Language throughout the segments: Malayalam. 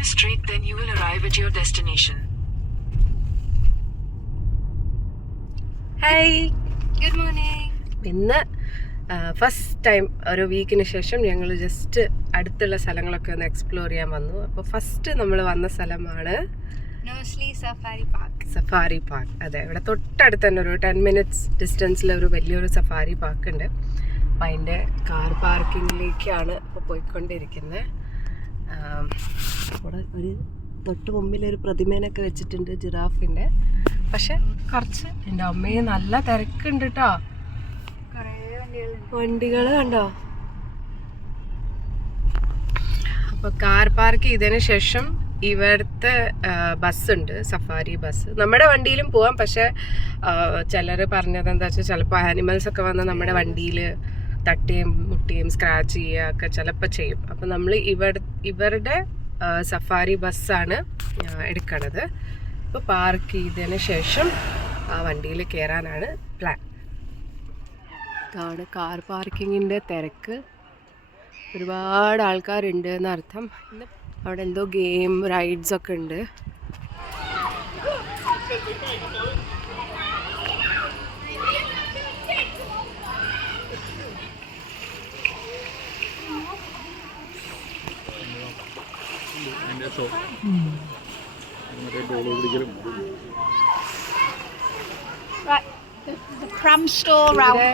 Continue straight, then you will arrive at your destination. Hi. Good morning. ഇന്ന് ഫസ്റ്റ് ടൈം ഒരു വീക്കിന് ശേഷം ഞങ്ങൾ ജസ്റ്റ് അടുത്തുള്ള സ്ഥലങ്ങളൊക്കെ ഒന്ന് എക്സ്പ്ലോർ ചെയ്യാൻ വന്നു. അപ്പോൾ ഫസ്റ്റ് നമ്മൾ വന്ന സ്ഥലമാണ് Knowsley Safari Park. Safari park. അതെ, ഇവിടെ തൊട്ടടുത്ത് തന്നെ ഒരു 10 minutes ഡിസ്റ്റൻസിൽ ഒരു വലിയൊരു സഫാരി പാർക്ക് ഉണ്ട്. അപ്പം അതിൻ്റെ കാർ പാർക്കിങ്ങിലേക്കാണ് ഇപ്പോൾ പോയിക്കൊണ്ടിരിക്കുന്നത്. അവിടെ ഒരു തൊട്ട് മുമ്പിലൊരു പ്രതിമേനൊക്കെ വെച്ചിട്ടുണ്ട്, ജിറാഫിൻ്റെ. പക്ഷെ കുറച്ച് എൻ്റെ അമ്മയെ നല്ല തിരക്കുണ്ട് കേട്ടോ. വണ്ടികൾ കണ്ടോ. അപ്പോൾ കാർ പാർക്ക് ചെയ്തതിന് ശേഷം ഇവിടുത്തെ ബസ്സുണ്ട്, സഫാരി ബസ്. നമ്മുടെ വണ്ടിയിലും പോവാം, പക്ഷെ ചിലർ പറഞ്ഞത് എന്താ വെച്ചാൽ ചിലപ്പോൾ ആനിമൽസൊക്കെ വന്ന് നമ്മുടെ വണ്ടിയിൽ തട്ടുകയും മുട്ടുകയും സ്ക്രാച്ച് ചെയ്യുക ഒക്കെ ചിലപ്പോൾ ചെയ്യും. അപ്പം നമ്മൾ ഇവരുടെ സഫാരി ബസ്സാണ് എടുക്കണത്. ഇപ്പോൾ പാർക്ക് ചെയ്തതിന് ശേഷം ആ വണ്ടിയിൽ കയറാനാണ് പ്ലാൻ. ഇതാണ് കാർ പാർക്കിങ്ങിൻ്റെ തിരക്ക്. ഒരുപാട് ആൾക്കാരുണ്ട് എന്നർത്ഥം. അവിടെ എന്തോ ഗെയിം റൈഡ്സ് ഒക്കെ ഉണ്ട്. The pram store round.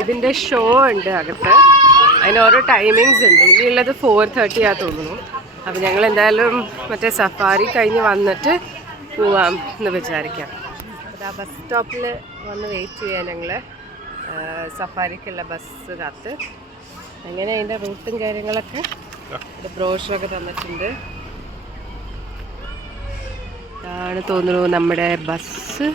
ഇതിൻ്റെ ഷോ ഉണ്ട് അകത്ത്. അതിന് ഓരോ ടൈമിങ്സ് ഉണ്ട്. ഇനിയുള്ളത് 4:30 തോന്നുന്നു. അപ്പോൾ ഞങ്ങൾ എന്തായാലും മറ്റേ സഫാരി കഴിഞ്ഞ് വന്നിട്ട് പോവാം എന്ന് വിചാരിക്കാം. അപ്പോൾ ആ ബസ് സ്റ്റോപ്പിൽ വന്ന് വെയിറ്റ് ചെയ്യാൻ ഞങ്ങൾ സഫാരിക്കുള്ള ബസ് കാത്ത്. അങ്ങനെ അതിൻ്റെ റൂട്ടും കാര്യങ്ങളൊക്കെ ബ്രോഷറൊക്കെ തന്നിട്ടുണ്ട്. ഇതാണ് തോന്നുന്നു നമ്മുടെ bus.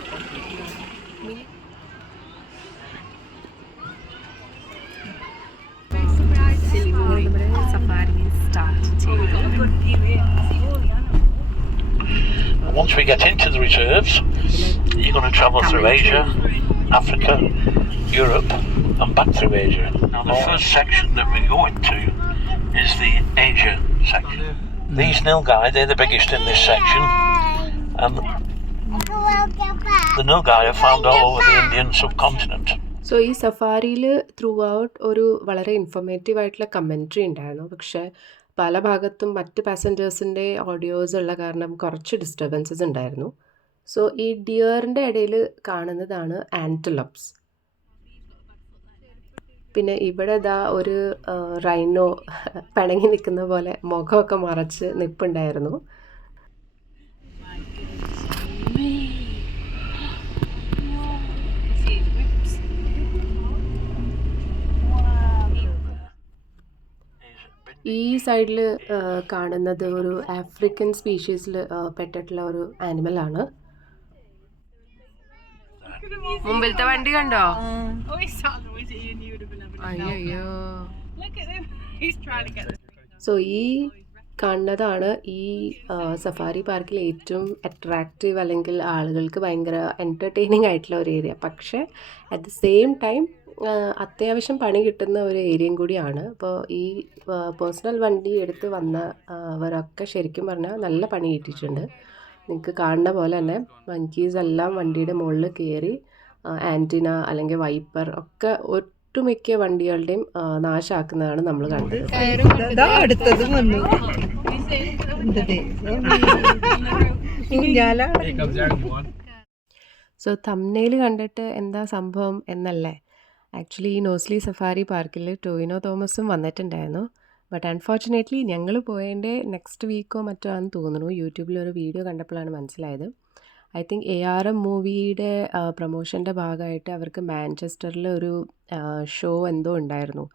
Once we get into the reserves, you're going to travel through Asia, Africa, Europe, and back through Asia. Now, the first section that we go into is the Asia section. These nilgai, they're the biggest in this section, and the nilgai are found all over the Indian subcontinent. So ഈ സഫാരിയിൽ ത്രൂ ഔട്ട് ഒരു വളരെ ഇൻഫോർമേറ്റീവ് ആയിട്ടുള്ള കമൻട്രി ഉണ്ടായിരുന്നു. പക്ഷേ പല ഭാഗത്തും മറ്റ് പാസഞ്ചേഴ്സിൻ്റെ ഓഡിയോസ് ഉള്ള കാരണം കുറച്ച് ഡിസ്റ്റർബൻസസ് ഉണ്ടായിരുന്നു. സോ ഈ ഡിയറിൻ്റെ ഇടയിൽ കാണുന്നതാണ് ആൻറ്റലോപ്സ്. പിന്നെ ഇവിടെ ഇതാ ഒരു റൈനോ പിണങ്ങി നിൽക്കുന്ന പോലെ മുഖമൊക്കെ മറച്ച് നിൽപ്പുണ്ടായിരുന്നു. ഈ സൈഡിൽ കാണുന്നത് ഒരു ആഫ്രിക്കൻ സ്പീഷീസിൽ പെട്ടിട്ടുള്ള ഒരു ആനിമലാണ്. മുമ്പിലത്തെ വണ്ടി കണ്ടോ? അയ്യോ. സോ ഈ കാണുന്നതാണ് ഈ സഫാരി പാർക്കിൽ ഏറ്റവും അട്രാക്റ്റീവ് അല്ലെങ്കിൽ ആളുകൾക്ക് ഭയങ്കര എൻ്റർടൈനിങ് ആയിട്ടുള്ള ഒരു ഏരിയ. പക്ഷേ അറ്റ് ദ സെയിം ടൈം അത്യാവശ്യം പണി കിട്ടുന്ന ഒരു ഏരിയയും കൂടിയാണ്. അപ്പോൾ ഈ പേഴ്സണൽ വണ്ടി എടുത്ത് വന്നവരൊക്കെ ശരിക്കും പറഞ്ഞാൽ നല്ല പണി കിട്ടിയിട്ടുണ്ട്. നിങ്ങൾക്ക് കാണുന്ന പോലെ തന്നെ മങ്കീസ് എല്ലാം വണ്ടിയുടെ മുകളിൽ കയറി ആൻറ്റിന അല്ലെങ്കിൽ വൈപ്പർ ഒക്കെ ഒട്ടുമിക്ക വണ്ടികളുടെയും നാശാക്കുന്നതാണ് നമ്മൾ കണ്ടത്. സോ തംബ്നെയിൽ കണ്ടിട്ട് എന്താ സംഭവം എന്നല്ലേ. ആക്ച്വലി ഈ നോസ്ലി സഫാരി പാർക്കിൽ ടോവിനോ തോമസും വന്നിട്ടുണ്ടായിരുന്നു. ബട്ട് അൺഫോർച്ചുനേറ്റ്ലി ഞങ്ങൾ പോയതിൻ്റെ നെക്സ്റ്റ് വീക്കോ മറ്റോ ആണെന്ന് തോന്നുന്നു. യൂട്യൂബിലൊരു വീഡിയോ കണ്ടപ്പോഴാണ് മനസ്സിലായത്. ഐ തിങ്ക് ARM മൂവിയുടെ പ്രൊമോഷൻ്റെ ഭാഗമായിട്ട് അവർക്ക് മാഞ്ചസ്റ്ററിൽ ഒരു ഷോ എന്തോ ഉണ്ടായിരുന്നു,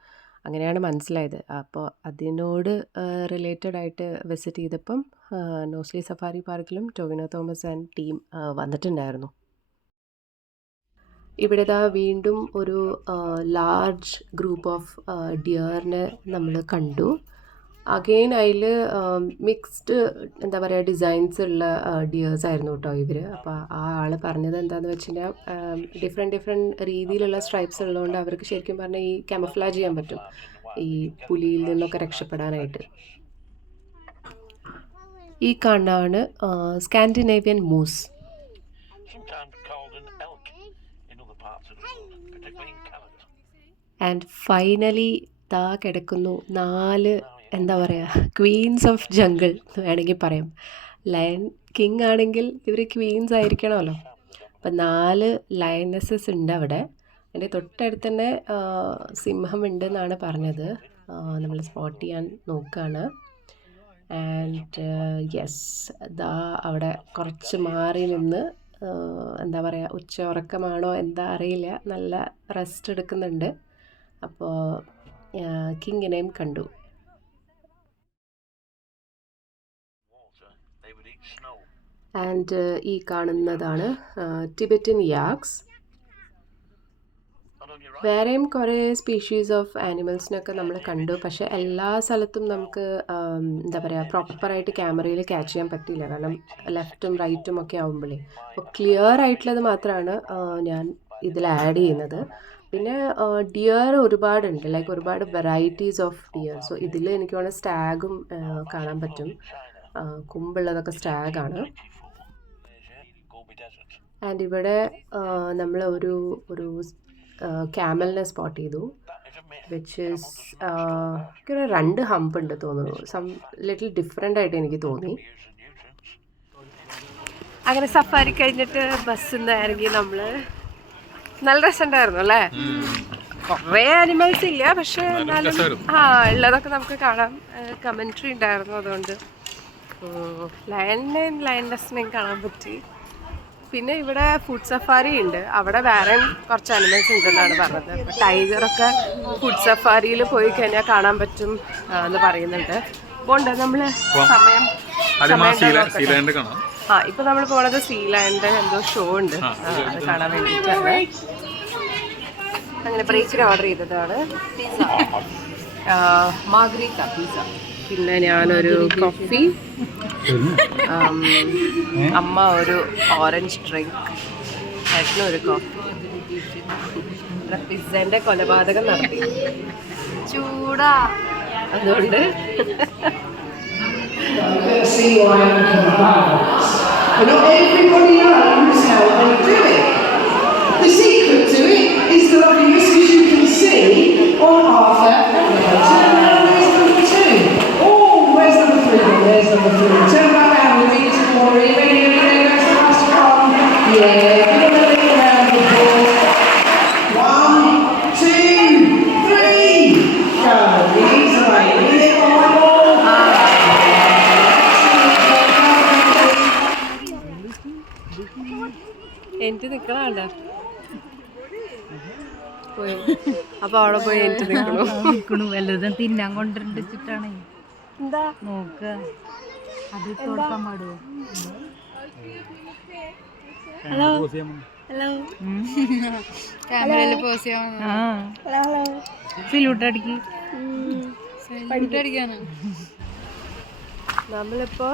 അങ്ങനെയാണ് മനസ്സിലായത്. അപ്പോൾ അതിനോട് റിലേറ്റഡ് ആയിട്ട് വിസിറ്റ് ചെയ്തപ്പം നോസ്ലി സഫാരി പാർക്കിലും ടോവിനോ തോമസ് ആൻഡ് ടീം വന്നിട്ടുണ്ടായിരുന്നു. ഇവിടെ ഇതാ വീണ്ടും ഒരു ലാർജ് ഗ്രൂപ്പ് ഓഫ് ഡിയറിനെ നമ്മൾ കണ്ടു. അഗെയിൻ അതിൽ മിക്സ്ഡ് എന്താ പറയുക ഡിസൈൻസ് ഉള്ള ഡിയേഴ്സ് ആയിരുന്നു കേട്ടോ ഇവർ. അപ്പോൾ ആ ആൾ പറഞ്ഞത് എന്താണെന്ന് വെച്ച് കഴിഞ്ഞാൽ ഡിഫറെൻറ്റ് രീതിയിലുള്ള സ്ട്രൈപ്സ് ഉള്ളതുകൊണ്ട് അവർക്ക് ശരിക്കും പറഞ്ഞാൽ ഈ ക്യാമഫ്ലാജ് ചെയ്യാൻ പറ്റും ഈ പുലിയിൽ നിന്നൊക്കെ രക്ഷപ്പെടാനായിട്ട്. ഈ കാണാണ് Scandinavian moose. Sometimes called an elk in other parts of the world, particularly in Canada. And finally ദാ കിടക്കുന്നു 4 എന്താ പറയുക ക്വീൻസ് ഓഫ് ജംഗിൾ എന്ന് വേണമെങ്കിൽ പറയാം. ലയൺ കിങ് ആണെങ്കിൽ ഇവർ ക്വീൻസ് ആയിരിക്കണമല്ലോ. അപ്പം 4 ലയണസസ് ഉണ്ട് അവിടെ. എൻ്റെ തൊട്ടടുത്ത് തന്നെ സിംഹമുണ്ട് എന്നാണ് പറഞ്ഞത്. നമ്മൾ സ്പോട്ട് ചെയ്യാൻ നോക്കുകയാണ്. ആൻഡ് യെസ്, ദാ അവിടെ കുറച്ച് മാറി നിന്ന് എന്താ പറയുക ഉച്ച ഉറക്കമാണോ എന്താ അറിയില്ല, നല്ല റെസ്റ്റ് എടുക്കുന്നുണ്ട്. അപ്പോൾ കിങ്ങിനെയും കണ്ടു. They would eat snow. And ഈ കാണുന്നതാണ് Tibetan യാക്സ്. And on your right, വേറെയും കുറേ സ്പീഷീസ് ഓഫ് ആനിമൽസിനൊക്കെ നമ്മൾ കണ്ടു. പക്ഷേ എല്ലാ സ്ഥലത്തും നമുക്ക് എന്താ പറയുക പ്രോപ്പറായിട്ട് ക്യാമറയിൽ ക്യാച്ച് ചെയ്യാൻ പറ്റിയില്ല, കാരണം ലെഫ്റ്റും റൈറ്റും ഒക്കെ ആവുമ്പോഴേ. അപ്പോൾ ക്ലിയർ ആയിട്ടുള്ളത് മാത്രമാണ് ഞാൻ ഇതിൽ ആഡ് ചെയ്യുന്നത്. പിന്നെ ഡിയർ ഒരുപാടുണ്ട്, ലൈക്ക് ഒരുപാട് വെറൈറ്റീസ് ഓഫ് ഡിയർ. സോ ഇതിൽ എനിക്ക് വേണമെങ്കിൽ സ്റ്റാഗും കാണാൻ പറ്റും. കുമ്പുള്ളതൊക്കെ സ്റ്റാഗാണ്. Gobi Desert. ആൻഡ് ഇവിടെ നമ്മൾ ഒരു ക്യാമലിനെ സ്പോട്ട് ചെയ്തു. That is a myth. Which is ഒരു 2 ഹമ്പ് ഉണ്ട് തോന്നുന്നു. സം ലിറ്റിൽ ഡിഫറെൻ്റ് ആയിട്ട് എനിക്ക് തോന്നി. Using nutrients. അങ്ങനെ സഫാരി കഴിഞ്ഞിട്ട് ബസ്സിൽ നിന്ന് ഇറങ്ങി നമ്മൾ. നല്ല രസമുണ്ടായിരുന്നു അല്ലേ? കുറേ ആനിമൽസ് ഇല്ല, പക്ഷേ എന്നാലും ഉള്ളതൊക്കെ നമുക്ക് കാണാം. കമൻട്രി ഉണ്ടായിരുന്നു, അതുകൊണ്ട് ലയൺനെയും കാണാൻ പറ്റി. പിന്നെ ഇവിടെ ഫുഡ് സഫാരി ഉണ്ട്, അവിടെ വേറെ കുറച്ച് അനിമൽസ് ഉണ്ടെന്നാണ് പറഞ്ഞത്. അപ്പോൾ ടൈഗറൊക്കെ ഫുഡ് സഫാരിയിൽ പോയി കഴിഞ്ഞാൽ കാണാൻ പറ്റും എന്ന് പറയുന്നുണ്ട്. പോണ്ടേ നമ്മൾ സമയം ഇപ്പൊ നമ്മൾ പോണത് സീലാൻഡ് എന്തോ ഷോ ഉണ്ട്, അത് കാണാൻ വേണ്ടിയിട്ടാണ്. അങ്ങനെ ബ്രേക്കിന് ഓർഡർ ചെയ്തതാണ് മാഗ്രീറ്റ പിസ്സ. പിന്നെ ഞാനൊരു കോഫി, അമ്മ ഒരു ഓറഞ്ച് ഡ്രിങ്ക്, ഏട്ടനൊരു കോഫി. പിസ്സേൻ്റെ കൊലപാതകം നടത്തി ചൂടാ. അതുകൊണ്ട് See why I'm convinced. But not everybody knows how they do it. The secret to it is the obvious, as you can see on Arthur. Turn around, there's number 2. Oh, where's number 3? There's number 3. Turn back around with me to Corey. Ready, goes to last one. Yeah, give them a little round of applause. 1, 2, 3. Go. Easy, little more. എനിക്ക് നിക്കണണ്ട പോയി. അപ്പൊ അവിടെ പോയി എനിക്ക് നിൽക്കണു. വല്ലതും തിന്നാൻ കൊണ്ടിട്ടാണ് എന്താ നോക്ക അത് തോർക്കാൻ പാടുവോ? ഹലോ ഹലോ ക്യാമറയിൽ പോസ് ചെയ്യാൻ സിലൂട്ട് അടിക്ക് അടിക്കാണ്. നമ്മളിപ്പോ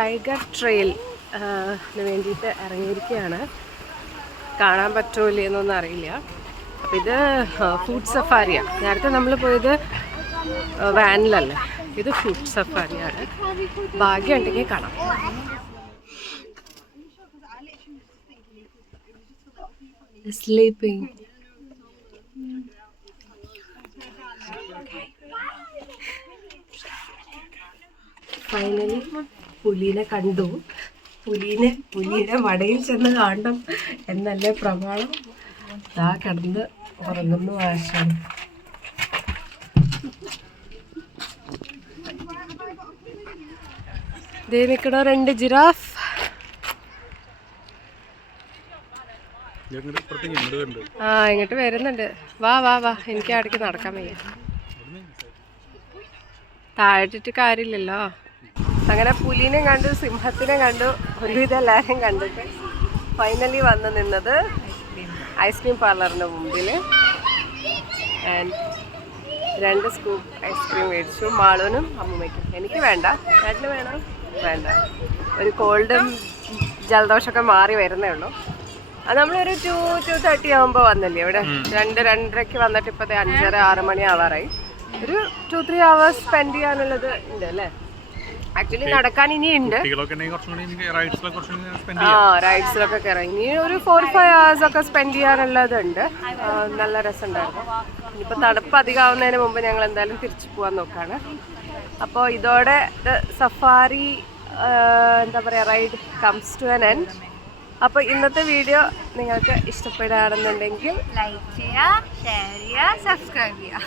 ടൈഗർ ട്രെയിൽ വേണ്ടിയിട്ട് ഇറങ്ങിയിരിക്കുകയാണ്. കാണാൻ പറ്റുമോ എന്നൊന്നും അറിയില്ല. അപ്പം ഇത് ഫുഡ് സഫാരിയാണ്. നേരത്തെ നമ്മൾ പോയത് വാനിലല്ലേ, ഇത് ഫുഡ് സഫാരിയാണ്. ഭാഗ്യമുണ്ടെങ്കിൽ കാണാം. സ്ലീപ്പിംഗ്. ഫൈനലി പുലീനെ കണ്ടു. പുലിയുടെ വടയിൽ ചെന്ന് കാണണം എന്നല്ലേ പ്രമാണം. ആ കിടന്ന് ഉറങ്ങുന്നു ആശാണ്. ദേ നിൽക്കണ 2 ജിറാഫ്. ഇങ്ങോട്ട് വരുന്നുണ്ട്. വാ വാ വാ, എനിക്ക് അവിടേക്ക് നടക്കാൻ വയ്യ. താഴെട്ടിട്ട് കാര്യമില്ലല്ലോ. അങ്ങനെ പുലിനെ കണ്ടു, സിംഹത്തിനെ കണ്ടു, ഒരുവിധം എല്ലാവരെയും കണ്ടിട്ട് ഫൈനലി വന്ന് നിന്നത് ഐസ്ക്രീം പാർലറിൻ്റെ മുമ്പിൽ. ആൻഡ് 2 സ്കൂപ്പ് ഐസ്ക്രീം മേടിച്ചു, മാളൂനും അമ്മൂമ്മയ്ക്കും. എനിക്ക് വേണ്ട, ഏട്ടന് വേണം? വേണ്ട. ഒരു കോൾഡും ജലദോഷമൊക്കെ മാറി വരുന്നേ ഉള്ളൂ. അത് നമ്മളൊരു 2:30 ആകുമ്പോൾ വന്നില്ലേ ഇവിടെ. 2-2:30 വന്നിട്ട് ഇപ്പോഴത്തെ 5:30-6 മണി ആവാറായി. ഒരു 2-3 hours സ്പെൻഡ് ചെയ്യാനുള്ളത് ഉണ്ട് അല്ലേ. ആക്ച്വലി നടക്കാൻ ഇനിയുണ്ട്. റൈഡ്സിലൊക്കെ കയറാം. ഇനി ഒരു 4-5 hours ഒക്കെ സ്പെൻഡ് ചെയ്യാനുള്ളതുണ്ട്. നല്ല രസമുണ്ടായിരുന്നു. ഇനിയിപ്പോൾ തണുപ്പ് അധികമാവുന്നതിന് മുമ്പ് ഞങ്ങൾ എന്തായാലും തിരിച്ചു പോകാൻ നോക്കാണ്. അപ്പോൾ ഇതോടെ സഫാരി എന്താ പറയുക ride comes to an end. അപ്പോൾ ഇന്നത്തെ വീഡിയോ നിങ്ങൾക്ക് ഇഷ്ടപ്പെടുകയാണെന്നുണ്ടെങ്കിൽ ലൈക്ക് ചെയ്യുക, ഷെയർ ചെയ്യുക, സബ്സ്ക്രൈബ് ചെയ്യുക.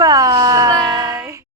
ബൈ.